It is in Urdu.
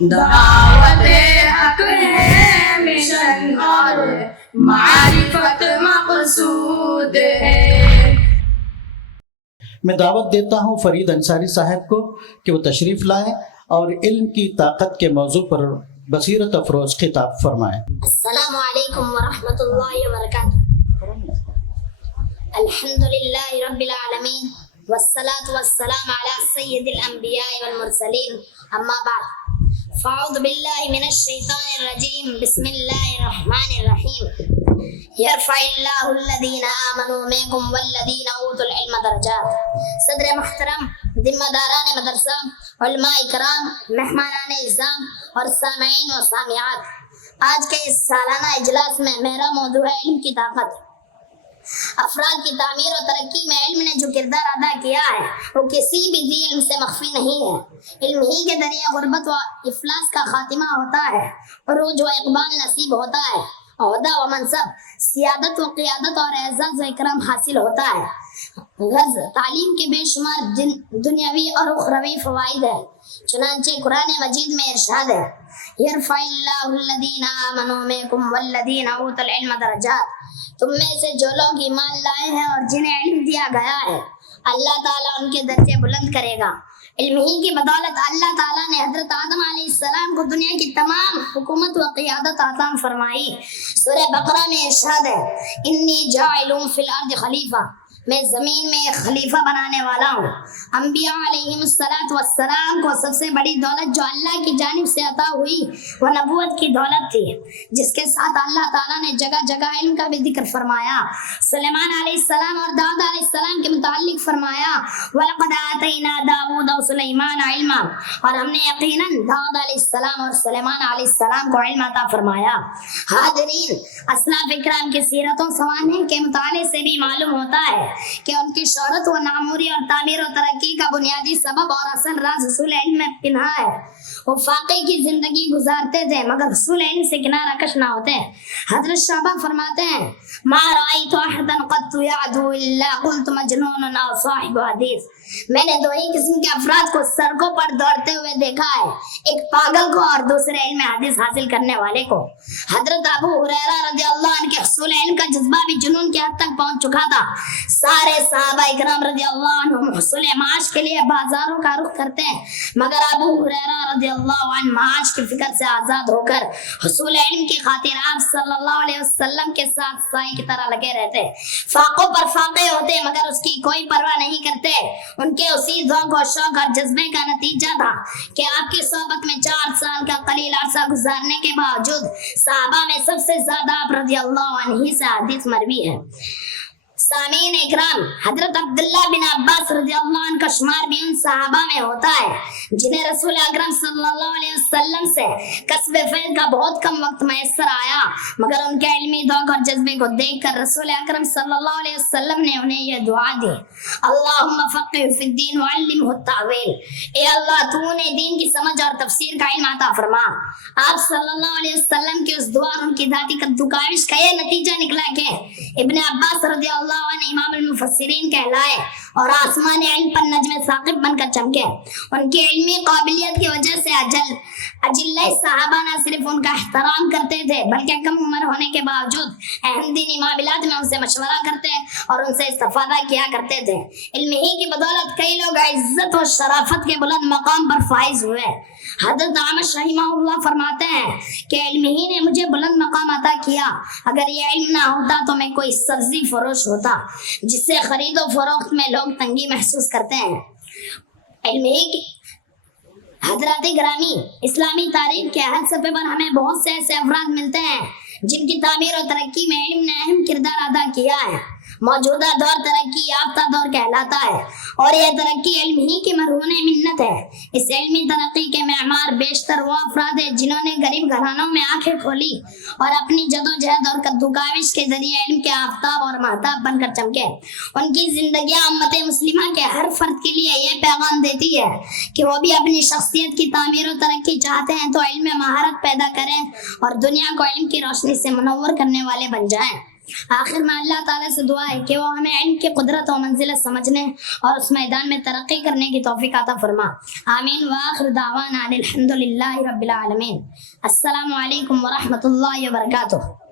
دعوت حق ہے مشن اور معرفت مقصود ہے۔ میں دعوت دیتا ہوں فرید انصاری صاحب کو کہ وہ تشریف لائیں اور علم کی طاقت کے موضوع پر بصیرت افروز خطاب فرمائیں۔ السلام علیکم ورحمۃ اللہ وبرکاتہ۔ الحمدللہ رب العالمین والصلاة والسلام علی سید الانبیاء والمرسلین، اما بعد فاعوذ باللہ من الشیطان الرجیم، بسم اللہ الرحمن الرحیم۔ یرفع اللہ الذین آمنوا منکم والذین اوتوا العلم درجات۔ صدر محترم، ذمہ داران مدرسہ، علماء کرام، مہمانان اعظام اور سامعین و سامعات، آج کے اس سالانہ اجلاس میں میرا موضوع ہے علم کی طاقت۔ افراد کی تعمیر و ترقی میں علم نے جو کردار ادا کیا ہے وہ کسی بھی ذی علم سے مخفی نہیں ہے۔ علم ہی کے ذریعے غربت و افلاس کا خاتمہ ہوتا ہے، عروج و اقبال نصیب ہوتا ہے، عہدہ و منصب، سیادت و قیادت اور اعزاز و اکرام حاصل ہوتا ہے۔ غرض تعلیم کے بے شمار دنیاوی اور اخروی فوائد ہے۔ چنانچہ قرآن مجید میں ارشاد ہے، یرفع اللہ الذین آمنوا منکم والذین اوتوا العلم درجات۔ تم میں سے جو لوگ ایمان لائے ہیں اور جنہیں علم دیا گیا ہے، اللہ تعالیٰ ان کے درجے بلند کرے گا۔ علم ہی کی بدولت اللہ تعالیٰ نے حضرت آدم علیہ السلام کو دنیا کی تمام حکومت و قیادت عطا فرمائی۔ سورہ بقرہ میں ارشاد ہے، انی جاعل فی الارض خلیفہ، میں زمین میں ایک خلیفہ بنانے والا ہوں۔ انبیاء علیہم السلام کو سب سے بڑی دولت جو اللہ کی جانب سے عطا ہوئی وہ نبوت کی دولت تھی، جس کے ساتھ اللہ تعالیٰ نے جگہ جگہ علم کا بھی ذکر فرمایا۔ سلیمان علیہ السلام اور داؤد علیہ السلام کے متعلق فرمایا، وَلَقَدْ آتَيْنَا دَاوُودَ وَسُلَيْمَانَ عِلْمًا، اور ہم نے یقیناً داؤد علیہ السلام اور سلیمان علیہ السلام کو علم عطا فرمایا۔ حاضرین، اسلاف اکرام کی سیرت و سوانح کے مطالعے سے بھی معلوم ہوتا ہے کہ ان کی شہرت و ناموری اور تعمیر و ترقی کا بنیادی سبب اور اصل راز حصول علم میں پنہا ہے۔ وہ فاقے کی زندگی گزارتے تھے مگر حصول علم سے کنارہ کش نہ ہوتے۔ حضرت شعبہ فرماتے ہیں، ما رأیت احدا قط یعدو الا قلت مجنون او صاحب حدیث۔ میں نے دو ہی قسم کے افراد کو سڑکوں پر دوڑتے ہوئے دیکھا ہے، ایک پاگل کو اور دوسرے علم حدیث حاصل کرنے والے کو۔ حضرت ابو ہریرہ رضی اللہ عنہ کے حصول علم کا جذبہ بھی جنون کی حد تک پہنچ چکا تھا۔ سارے صحابہ اکرام رضی اللہ عنہم حصول معاش کے لیے بازاروں کا رخ کرتے ہیں، مگر ابو ہریرہ رضی اللہ عنہ معاش کی فکر سے آزاد ہو کر حصول علم کی خاطر آپ صلی اللہ علیہ وسلم کے ساتھ سائے کی طرح لگے رہتے، فاقوں پر فاقے ہوتے مگر اس کی کوئی پرواہ نہیں کرتے۔ ان کے اسی ذوق و شوق اور جذبے کا نتیجہ تھا کہ آپ کی صحبت میں 4 سال کا قلیل عرصہ گزارنے کے باوجود صحابہ میں سب سے زیادہ آپ رضی اللہ عنہ سے حدیث مروی ہے۔ سامعین اکرام، حضرت عبداللہ بن عباس رضی اللہ عنہ کا شمار بھی ان صحابہ میں ہوتا ہے جنہیں رسول اکرم صلی اللہ علیہ وسلم سے کسب فیض کا بہت کم وقت میسر آیا، مگر ان کے علمی ذوق اور جذبے کو دیکھ کر رسول اکرم صلی اللہ علیہ وسلم نے انہیں یہ دعا دی، اللہم فقہ فی الدین وعلمہ التاویل۔ اے اللہ، تو انہیں دین کی سمجھ اور تفسیر کا علم عطا فرما۔ آپ صلی اللہ علیہ وسلم کی اس دعا اور ان کی ذاتی قدوکاوش کا یہ نتیجہ نکلا کہ ابن عباس رضی اللہ عنہ امام المفسرین کہلائے اور آسمان علم پر نجم ثاقب بن کر چمکے۔ ان کی علمی قابلیت کی وجہ سے اجلہ صحابہ نہ صرف ان کا احترام کرتے تھے بلکہ کم عمر ہونے کے باوجود اہم دینی معاملات میں ان سے مشورہ کرتے اور ان سے استفادہ کیا کرتے تھے۔ علم ہی کی بدولت کئی لوگ عزت و شرافت کے بلند مقام پر فائز ہوئے۔ حضرت اعمش رحمہ اللہ فرماتے ہیں کہ علم ہی نے مجھے بلند مقام عطا کیا، اگر یہ علم نہ ہوتا تو میں کوئی سبزی فروش ہوتا جس سے خرید و فروخت میں لوگ تنگی محسوس کرتے ہیں۔ علم ہی کی حضرات گرامی، اسلامی تاریخ کے ہر صفحے پر ہمیں بہت سے ایسے افراد ملتے ہیں جن کی تعمیر و ترقی میں علم نے اہم کردار ادا کیا ہے۔ موجودہ دور ترقی یافتہ دور کہلاتا ہے اور یہ ترقی علم ہی کی مرہون منت ہے۔ اس علمی ترقی کے معمار بیشتر وہ افراد ہیں جنہوں نے غریب گھرانوں میں آنکھیں کھولی اور اپنی جدوجہد اور قدوکاوش کے ذریعے علم کے آفتاب اور مہتاب بن کر چمکے۔ ان کی زندگیاں امت مسلمہ کے ہر فرد کے لیے یہ پیغام دیتی ہے کہ وہ بھی اپنی شخصیت کی تعمیر و ترقی چاہتے ہیں تو علم میں مہارت پیدا کریں اور دنیا کو علم کی روشنی سے منور کرنے والے بن جائیں۔ آخر میں اللہ تعالیٰ سے دعا ہے کہ وہ ہمیں علم کی قدرت و منزلت سمجھنے اور اس میدان میں ترقی کرنے کی توفیق عطا فرما. آمین. وآخر دعوانا الحمد للہ رب العالمین. السلام علیکم ورحمۃ اللہ وبرکاتہ.